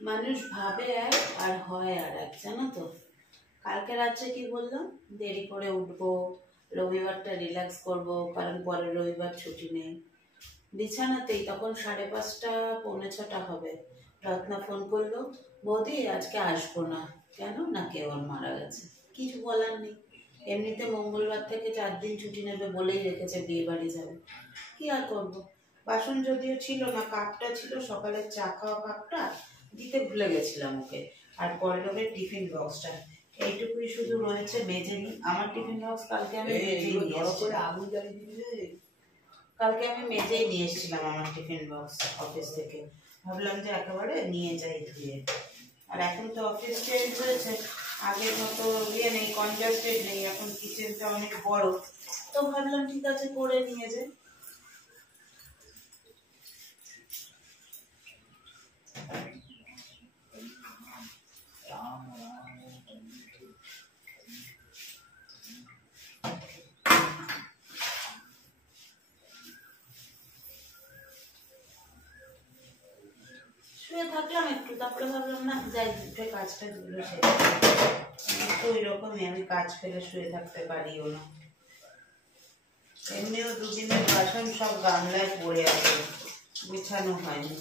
মানুষ ভাবে এক আর হয় আর এক, জানো তো। কালকে রাত্রে কি বললাম, দেরি করে উঠবো, রবিবারটা রিল্যাক্স করব, কারণ পরের রবিবার ছুটি নেই। বিছানাতেই তখন 5:30 পৌনে 6টা হবে। রত্না ফোন করলো, বৌদি আজকে আসবো না। কেন? না কেউ মারা গেছে। কিছু বলার নেই, এমনিতে মঙ্গলবার থেকে 4 দিন ছুটি নেবে বলেই রেখেছে, বিয়ে বাড়ি যাবে। কি আর করবো। বাসন যদিও ছিল না, কাপটা ছিল, সকালে চা খাওয়া কাপটা দিতে ভুলে গেছিলাম ওকে। আর পরের টিফিন বক্সটা এইটুকুই শুধু রয়েছে, মেজে নিই। আমার টিফিন বক্স কালকে আমি মেজেই নিয়ে এসেছিলাম আমার টিফিন বক্স অফিস থেকে। ভাবলাম যে একেবারে নিয়ে যাই ধুয়ে। আর এখন তো অফিস চেঞ্জ হয়েছে, আগের মতো ইয়ে নেই, কনজাস্টেড নেই, এখন কিচেনটা অনেক বড়। তো ভাবলাম ঠিক আছে, করে নিয়ে যাই। শুয়ে থাকলাম একটু, তারপরে ভাবলাম না যাই উঠে কাজটা দিল সে। তো ওই রকমই, আমি কাজ ফেলে শুয়ে থাকতে পারিও না। এমনিও দুদিনের বাসন সব গামলায় পড়ে আছে, বিছানো হয়নি।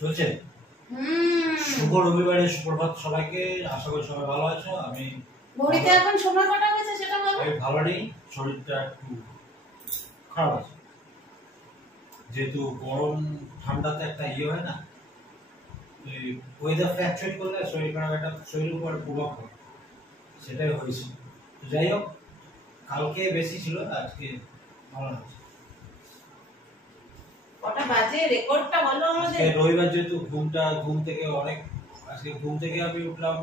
চলছে। শুভ রবিবারের সুপ্রভাত সবাইকে, আশা করি সবাই ভালো আছো। আমি ঘড়িতে এখন সময় কটা হয়েছে সেটা বলো। আমি ভালো নেই, শরীরটা একটু খারাপ আছে, যেহেতু গরম ঠান্ডাতে একটা ইয়ে হয় না, ওয়েদার ফ্ল্যাকচুয়েট করলে শরীর খারাপ, একটা শরীরের উপর প্রভাব পড়ে, সেটাই হয়েছে। তো যাই হোক, কালকে বেশি ছিল, আজকে ভালো আছে। কটা বাজে রেকর্ডটা বলো আমাদের। রবিবার যেহেতু ঘুম থেকে অনেক, আজকে ঘুম থেকে আমি উঠলাম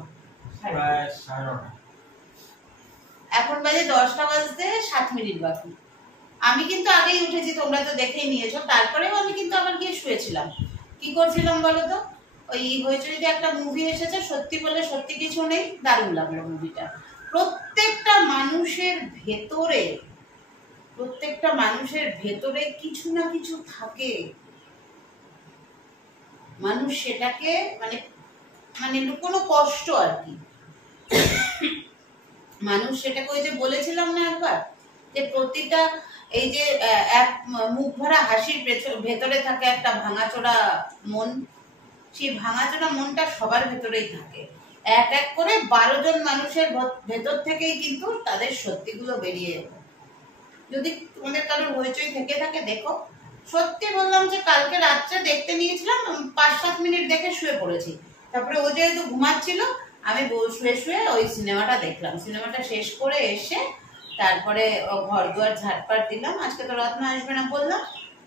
প্রায় 9:30। এখন বাজে 10টা বাজতে 7 মিনিট বাকি। আমি কিন্তু আগেই উঠেছি, তোমরা তো দেখেই নিয়েছো। তারপরেও আমি কিন্তু আবার গিয়ে শুয়েছিলাম। কি করছিলাম বলো তো? ওই হইচইতে একটা মুভি এসেছে, সত্যি বলে সত্যি কিছু নেই, দারুণ লাগলো মুভিটা। প্রত্যেকটা মানুষের ভেতরে কিছু না কিছু থাকে। মানুষ সেটাকে মানে মানে কোনো কষ্ট আর কি, মানুষ সেটাকে ওই যে বলেছিলাম না একবার, যে প্রতিটা এই যে এক মুখ ভরা হাসির ভেতরে থাকে একটা ভাঙাচোরা মন। সেই ভাঙাচোরা মনটা সবার ভেতরেই থাকে। এক এক করে 12 জন মানুষের ভেতর থেকেই কিন্তু তাদের সত্যিগুলো বেরিয়ে যাবে। যদি তোমাদের কারোর হইচই থেকে থাকে দেখো। সত্যি বললাম যে কালকে রাত্রে দেখতে নিয়েছিলাম, 5-7 মিনিট দেখে শুয়ে পড়েছি। তারপরে ও যেহেতু ঘুমাচ্ছিল, আমি শুয়ে শুয়ে ওই সিনেমাটা দেখলাম। সিনেমাটা শেষ করে এসে তারপরে ঘর দুয়ার ঝাড়পাট দিলাম। আজকে তো রত্না আসবে না বললাম,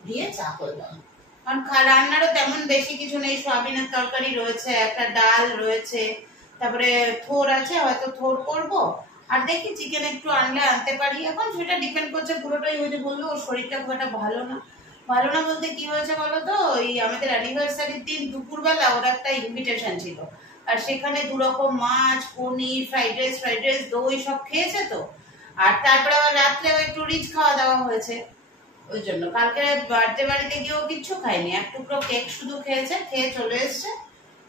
দিয়ে চা করলাম। কারণ রান্নারও তেমন বেশি কিছু নেই, সয়াবিনের তরকারি রয়েছে, একটা ডাল রয়েছে, তারপরে থোর আছে, হয়তো থোর করবো। আর দেখি চিকেন একটু আনলে আনতে পারি, এখন সেটা ডিপেন্ড করছে পুরোটাই। ওই যে বললো ওর শরীরটা খুব একটা ভালো না। ভালো না বলতে কি হয়েছে বলো তো, ওই আমাদের অ্যানিভার্সারির দিন দুপুরবেলা ওর একটা ইনভিটেশন ছিল, আর সেখানে 2 রকম মাছ, পনির, ফ্রাইড রাইস, দই সব খেয়েছে তো। আর তারপরে আবার রাত্রে একটু রিচ খাওয়া দাওয়া হয়েছে। ওই জন্য কালকে বার্থডে বাড়িতে গিয়েও কিচ্ছু খায়নি, এক টুকরো কেক শুধু খেয়েছে, খেয়ে চলে এসছে।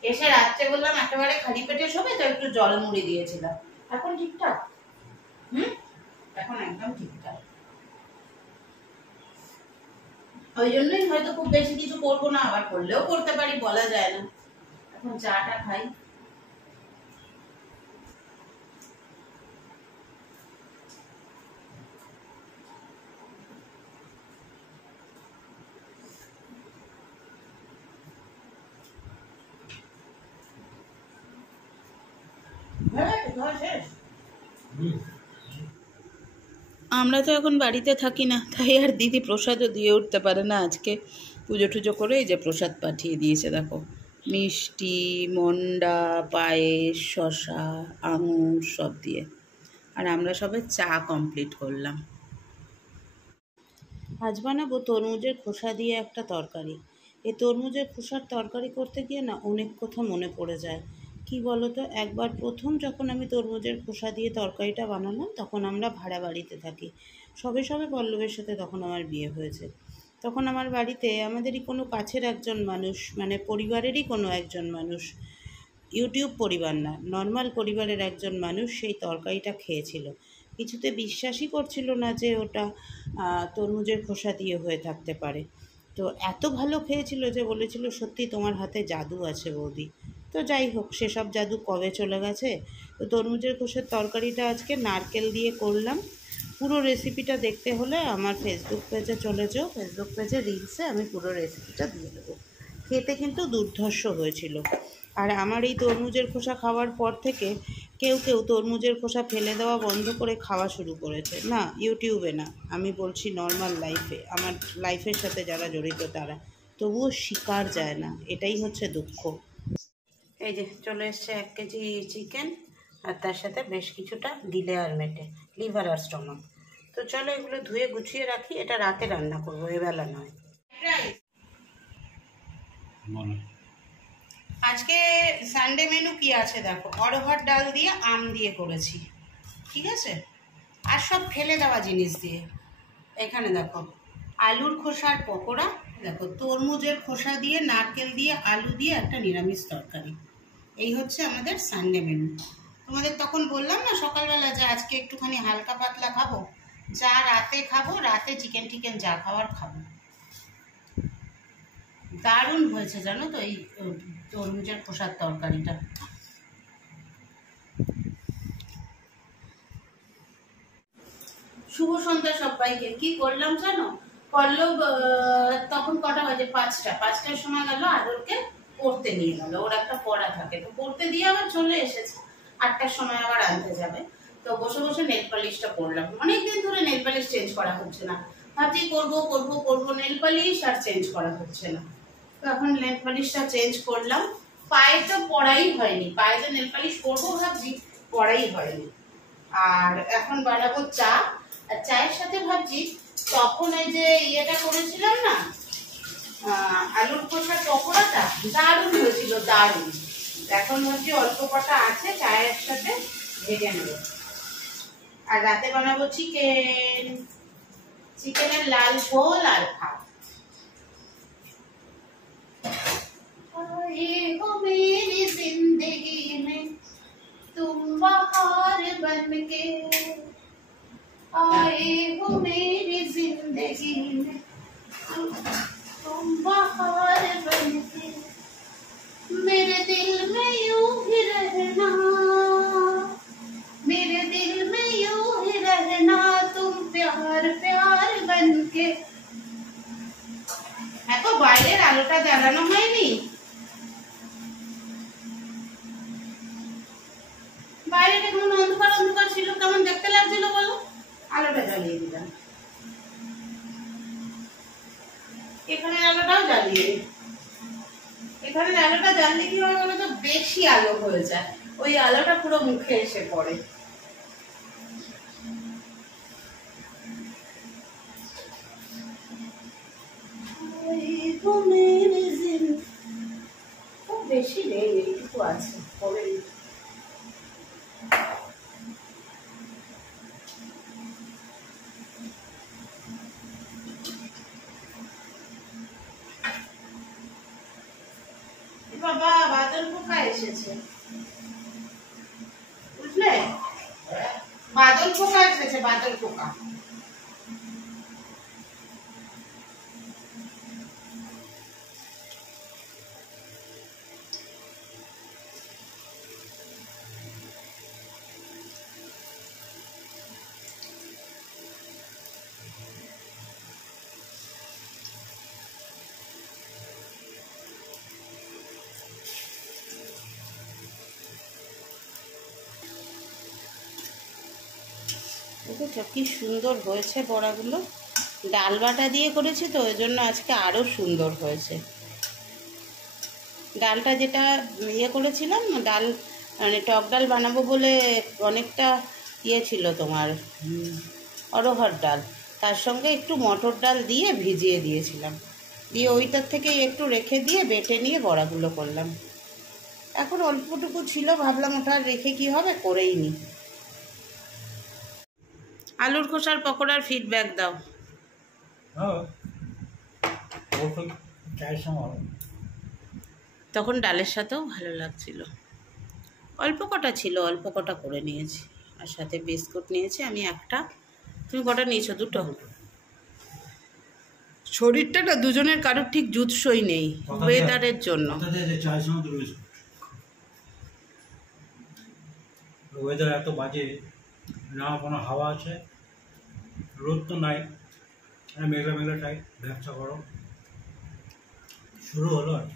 এসে রাত্রে বললাম একেবারে খালি পেটে শোবে, তো একটু জল মুড়ি দিয়েছিলাম। এখন ঠিকঠাক, এখন একদম ঠিকঠাক। ওই জন্যই হয়তো খুব বেশি কিছু করবো না, আবার করলেও করতে পারি, বলা যায় না। এখন চাটা খাই। খাওয়া শেষ? হুম। আমরা তো এখন বাড়িতে থাকি না, তাই আর দিদি প্রসাদও দিয়ে উঠতে পারে না। আজকে পুজো টুজো করে এই যে প্রসাদ পাঠিয়ে দিয়েছে, দেখো মিষ্টি, মন্ডা, পায়েস, শশা, আঙুর সব দিয়ে। আর আমরা সবাই চা কমপ্লিট করলাম। আজ বানাবো তরমুজের খোসা দিয়ে একটা তরকারি। এই তরমুজের খোসার তরকারি করতে গিয়ে না অনেক কথা মনে পড়ে যায়। কি বলো তো, একবার প্রথম যখন আমি তরমুজের খোসা দিয়ে তরকারিটা বানালাম, তখন আমরা ভাড়া বাড়িতে থাকি। সবে সবে পল্লবের সাথে তখন আমার বিয়ে হয়েছে। তখন আমার বাড়িতে আমাদেরই কোনো কাছের একজন মানুষ, মানে পরিবারেরই কোনো একজন মানুষ, ইউটিউব পরিবার না, নর্মাল পরিবারের একজন মানুষ সেই তরকারিটা খেয়েছিল। কিছুতে বিশ্বাসই করছিল না যে ওটা তরমুজের খোসা দিয়ে হয়ে থাকতে পারে। তো এত ভালো খেয়েছিল যে বলেছিল, সত্যি তোমার হাতে জাদু আছে বৌদি। তো যাই হোক, সেসব জাদু কবে চলে গেছে। তো তরমুজের খোসার তরকারিটা আজকে নারকেল দিয়ে করলাম। পুরো রেসিপিটা দেখতে হলে আমার ফেসবুক পেজে চলে যাও, ফেসবুক পেজে রিলসে আমি পুরো রেসিপিটা দিয়ে দেবো। খেতে কিন্তু দুর্ধর্ষ হয়েছিল। আর আমার এই তরমুজের খোসা খাওয়ার পর থেকে কেউ কেউ তরমুজের খোসা ফেলে দেওয়া বন্ধ করে খাওয়া শুরু করেছে। না, ইউটিউবে না, আমি বলছি নর্মাল লাইফে, আমার লাইফের সাথে যারা জড়িত তারা। তবুও শিকার যায় না, এটাই হচ্ছে দুঃখ। এই যে চলে এসছে 1 কেজি চিকেন, আর তার সাথে বেশ কিছুটা দিলে আর মেটে, লিভার আর স্টমাক। তো চলো এগুলো ধুয়ে গুছিয়ে রাখি, এটা রাতে রান্না করবো, এবেলা নয়। বলো। আজকে সানডে মেনু কি আছে দেখো, অরহর ডাল দিয়ে আম দিয়ে করেছি, ঠিক আছে? আর সব ফেলে দেওয়া জিনিস দিয়ে। এখানে দেখো আলুর খোসার পকোড়া, দেখো তরমুজের খোসা দিয়ে, নারকেল দিয়ে, আলু দিয়ে একটা নিরামিষ তরকারি। এই হচ্ছে আমাদের সানডে মেনু। তোমাদের তখন বললাম না সকালবেলা যে আজকে একটুখানি হালকা পাতলা খাবো, যা রাতে খাবো, রাতে চিকেন টিকেন যা খাওয়ার খাবো। দারুণ হয়েছে জানো তো এই তরমুজের খোসার তরকারিটা। শুভ সন্ধ্যা সবাইকে। কি করলাম জানো, পল্লব তখন কটা বাজে, 5টার সময় গেল আদরকে পড়তে নিয়ে গেল, ওর একটা পড়া থাকে, তো পড়তে দিয়ে আবার চলে এসেছে। 8টার সময় আবার আনতে যাবে। তো বসে বসে নেল পালিশটা করলাম, অনেকদিন ধরে নেল পালিশ চেঞ্জ করা হচ্ছে না। ভাবছি করবো করবো করবো, নেল পালিশ আর চেঞ্জ করা হচ্ছে না। তো এখন নেল পালিশটা চেঞ্জ করলাম। পায়ে তো পড়াই হয়নি, পায়ে যে নেল পালিশ করবো ভাবছি, পড়াই হয়নি। আর এখন বানাবো চা, আর চায়ের সাথে ভাবছি, তখন এই যে ইয়েটা করেছিলাম না, আলুর খোসার পকোড়াটা দারুণ হয়েছিল, দারুণ। এখন ভাবছি অল্প কটা আছে, চায়ের সাথে ভেজে নেব। আর রাতে বানাবো চিকেন, চিকেনের লাল ঝোল আর ভাত। आए हो मेरी जिंदगी में तुम बहार बन के, आए हो मेरी जिंदगी में तुम बहार बन के, मेरे दिल में यूं ही रहना, मेरे दिल में यूं ही रहना, तुम प्यार प्यार बन के। এত বাইরের আলোটা জ্বালানো হয়নি, বাইরে কেমন অন্ধকার অন্ধকার ছিল, কেমন দেখতে লাগছিল বলো, আলোটা জ্বালিয়ে দিলাম। এখানে আলোটাও জ্বালিয়ে, এখানে আলোটা জ্বালিয়ে কি হয় বলো তো, বেশি আলো হয়ে যায়, ওই আলোটা পুরো মুখে এসে পড়ে। খুব বেশি নেই, এইটুকু আছে, পরে বাবা বাদল পোকা এসেছে, বুঝলে? বাদল পোকা এসেছে, বাদল পোকা। দেখেছো কি সুন্দর হয়েছে বড়াগুলো। ডাল বাটা দিয়ে করেছি তো ওই জন্য আজকে আরও সুন্দর হয়েছে। ডালটা যেটা ইয়ে করেছিলাম ডাল মানে টক ডাল বানাবো বলে অনেকটা ইয়ে ছিল তোমার অরহর ডাল, তার সঙ্গে একটু মটর ডাল দিয়ে ভিজিয়ে দিয়েছিলাম, দিয়ে ওইটার থেকে একটু রেখে দিয়ে বেটে নিয়ে বড়াগুলো করলাম। এখন অল্পটুকু ছিল, ভাবলাম ওটা রেখে কি হবে, করেই নি। আলুর খোসার পকোড়ার ফিডব্যাক দাও। তখন ডালের সাথেও ভালো লাগছিল। অল্প কটা ছিল, অল্প কটা করে নিয়েছি, আর সাথে বিস্কুট নিয়েছি আমি একটা। তুমি কটা নিয়েছো? দুটো। শরীরটা না দুজনের কারোর ঠিক জুৎসই নেই ওয়েদারের জন্য। ওয়েদার এত বাজে, না কোনো হাওয়া আছে, রোদ তো নাই, মেঘলা মেঘলা টাইপ, ব্যবসা করো শুরু হলো। আর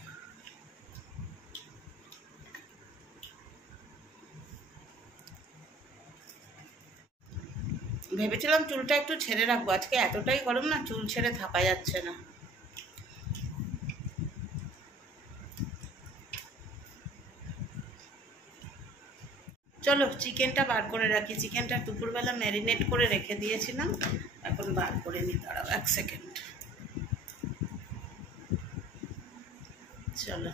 ভেবেছিলাম চুলটা একটু ছেড়ে রাখবো, আজকে এতটাই গরম না, চুল ছেড়ে থাকা যাচ্ছে না। চলো চিকেনটা বার করে রাখি। চিকেনটা দুপুরবেলা ম্যারিনেট করে রেখে দিয়েছিলাম, এখন বার করে নিই, দাঁড়াও 1 সেকেন্ড। চলো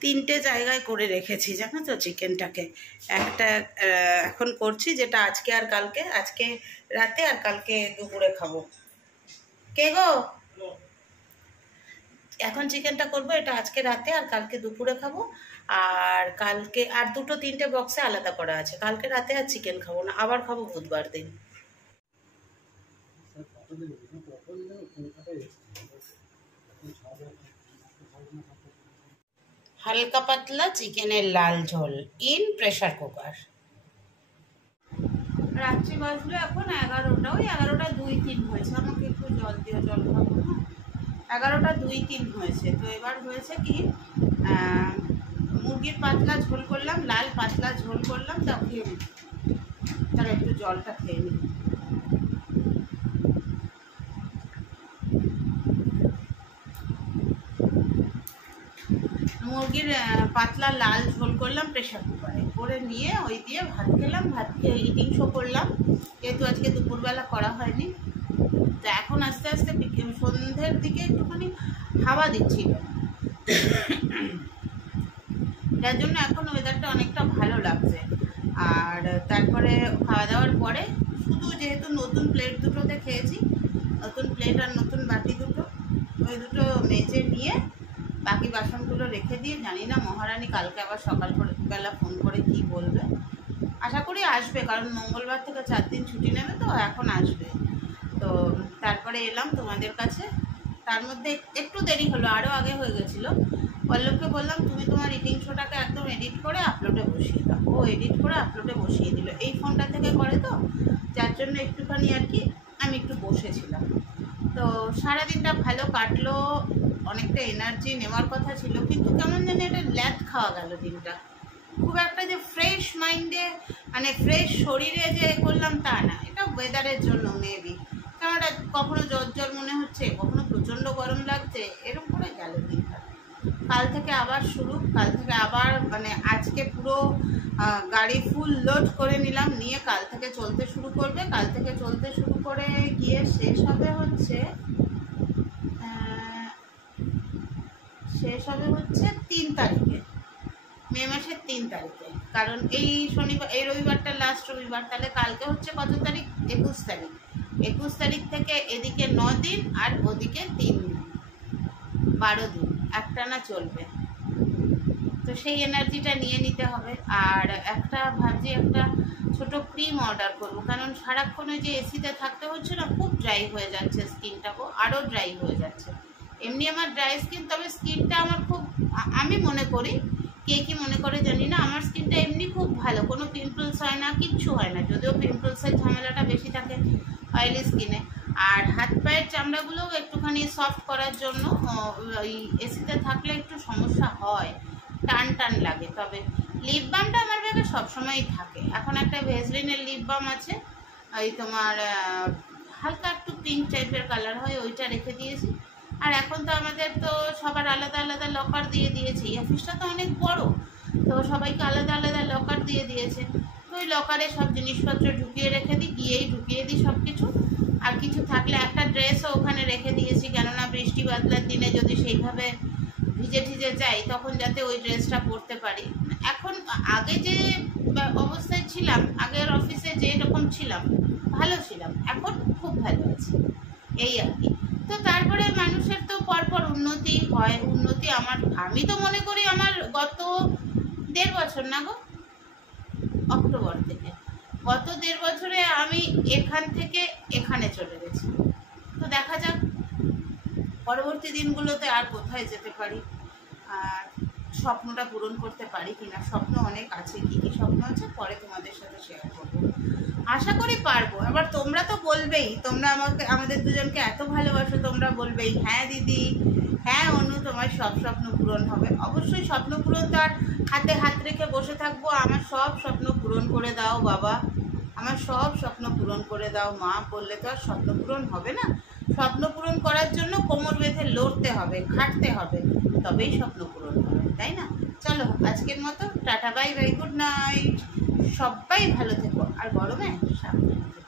3টে জায়গায় করে রেখেছি জানো তো চিকেনটাকে। একটা এখন করছি যেটা আজকে আর কালকে, আজকে রাতে আর কালকে দুপুরে খাবো। কে গো? এখন চিকেনটা করবো, এটা আজকে রাতে আর কালকে দুপুরে খাবো। আর কালকে আর 2-3টে বক্সে আলাদা করা আছে, কালকে রাতে আর চিকেন খাবো না, আবার খাবো বুধবার দিন। হালকা পাতলা চিকেনের লাল ঝোল ইন প্রেসার কুকার। রাত্রি বাজলো এখন 11টা, ওই 11টা 2-3 হয়েছে। আমাকে একটু জল দিও, জল খাবো না। 11টা 2-3 হয়েছে। তো এবার হয়েছে কি, মুরগির পাতলা ঝোল করলাম, লাল পাতলা ঝোল করলাম, তা খেয়ে নিই। তাহলে একটু জলটা খেয়ে নিই। মুরগির পাতলা লাল ঝোল করলাম প্রেশার কুকারে, করে নিয়ে ওই দিয়ে ভাত খেলাম। ভাত খেয়ে ইটিং শো করলাম, যেহেতু আজকে দুপুরবেলা করা হয়নি। তো এখন আস্তে আস্তে সন্ধ্যের দিকে একটুখানি হাওয়া দিচ্ছিল, যার জন্য এখন ওয়েদারটা অনেকটা ভালো লাগছে। আর তারপরে খাওয়া দাওয়ার পরে শুধু যেহেতু নতুন প্লেট দুটোতে খেয়েছি, নতুন প্লেট আর নতুন বাটি দুটো, ওই দুটো মেজে নিয়ে বাকি বাসনগুলো রেখে দিয়ে, জানি না মহারানী কালকে আবার সকালবেলা ফোন করে কি বলবে। আশা করি আসবে, কারণ মঙ্গলবার থেকে 4 দিন ছুটি নেবে, তো এখন আসবে। তো তারপরে এলাম তোমাদের কাছে, তার মধ্যে একটু দেরি হলো, আরও আগে হয়ে গেছিলো। পল্লবকে বললাম তুমি তোমার ইটিং শোটাকে একদম এডিট করে আপলোডে বসিয়ে দাও, ও এডিট করে আপলোডে বসিয়ে দিল। এই ফোনটা থেকে করে তো, যার জন্য একটুখানি আর কি আমি একটু বসেছিলাম। তো সারাদিনটা ভালো কাটলো, অনেকটা এনার্জি নেওয়ার কথা ছিল, কিন্তু কেমন জানি একটা ল্যাদ খাওয়া গেল দিনটা। খুব একটা যে ফ্রেশ মাইন্ডে মানে ফ্রেশ শরীরে যে করলাম তা না, এটা ওয়েদারের জন্য মেবি। কেননা কখনো জ্বর মনে হচ্ছে, কখনো প্রচণ্ড গরম লাগছে, এরকম করে গেল দিনটা। কাল থেকে আবার শুরু, কাল থেকে আবার মানে আজকে পুরো গাড়ি ফুল লোড করে নিলাম, নিয়ে কাল থেকে চলতে শুরু করবে। কাল থেকে চলতে শুরু করে গিয়ে শেষ হবে হচ্ছে 3 তারিখে, মে মাসের 3 তারিখে। কারণ এই শনিবার, এই রবিবারটা লাস্ট রবিবার, তাহলে কালকে হচ্ছে কত তারিখ? 21 তারিখ। 21 তারিখ থেকে এদিকে 9 দিন আর ওদিকে 3 দিন, 12 দিন একটানা চলবে। তো সেই এনার্জিটা নিয়ে নিতে হবে। আর একটা ভাবছি একটা ছোট ক্রিম অর্ডার করবো, কারণ সারাক্ষণ ওই যে এসিতে থাকতে হচ্ছে না, খুব ড্রাই হয়ে যাচ্ছে স্কিনটাও, আরও ড্রাই হয়ে যাচ্ছে। এমনি আমার ড্রাই স্কিন, তবে স্কিনটা আমার খুব, আমি মনে করি, কে কি মনে করে জানি না, আমার স্কিনটা এমনি খুব ভালো, কোনো পিম্পলস হয় না, কিচ্ছু হয় না, যদিও পিম্পলসের ঝামেলাটা বেশি থাকে অয়েলি স্কিনে। আর হাত পায়ের চামড়াগুলোও একটুখানি সফট করার জন্য ওই এসিতে থাকলে একটু সমস্যা হয়, টান টান লাগে। তবে লিপ বামটা আমার ব্যাগে সবসময়ই থাকে। এখন একটা ভেসলিনের লিপ বাম আছে, ওই তোমার হালকা একটু পিঙ্ক টাইপের কালার হয় ওইটা রেখে দিয়েছি। আর এখন তো আমাদের তো সবার আলাদা আলাদা লকার দিয়ে দিয়েছে, এই অফিসটা তো অনেক বড়, তো সবাইকে আলাদা আলাদা লকার দিয়ে দিয়েছে। তো ওই লকারে সব জিনিসপত্র ঢুকিয়ে রেখে দিই, গিয়েই ঢুকিয়ে দিই সব কিছু। আর কিছু থাকলে একটা ড্রেসও ওখানে রেখে দিয়েছি, কেননা বৃষ্টি বাদলার দিনে যদি সেইভাবে ভিজে ঠিজে যাই তখন যাতে ওই ড্রেসটা পরতে পারি। এখন আগে যে অবস্থায় ছিলাম, আগের অফিসে যে রকম ছিলাম ভালো ছিলাম, এখন খুব ভালো আছি, এই আর কি। তো তারপরে মানুষের তো পরপর উন্নতি হয়, উন্নতি আমি তো মনে করি আমার গত 1.5 বছর না গো, অক্টোবর থেকে গত 1.5 বছরে আমি এখান থেকে এখানে চলে গেছি। তো দেখা যাক পরবর্তী দিনগুলোতে আর কোথায় যেতে পারি, আর স্বপ্নটা পূরণ করতে পারি কিনা। স্বপ্ন অনেক আছে, কী কী স্বপ্ন আছে পরে তোমাদের সাথে শেয়ার করবো, আশা করি পারবো। এবার তোমরা তো বলবেই, তোমরা আমাদের দুজনকে এত ভালোবাসো, তোমরা বলবেই হ্যাঁ দিদি, হ্যাঁ অনু, তোমার সব স্বপ্ন পূরণ হবে। অবশ্যই স্বপ্ন পূরণ তো আর হাতে হাত রেখে বসে থাকবো? আমার সব স্বপ্ন পূরণ করে দাও বাবা, আমার সব স্বপ্ন পূরণ করে দাও মা, বললে তো আর স্বপ্ন পূরণ হবে না। স্বপ্ন পূরণ করার জন্য কোমর বেঁধে লড়তে হবে, খাটতে হবে, তবেই স্বপ্ন পূরণ হবে, তাই না? চলো আজকের মতো tata, bye bye, good night. সবাই ভালো থেকো, আর গরমে সাবধানে থেকো।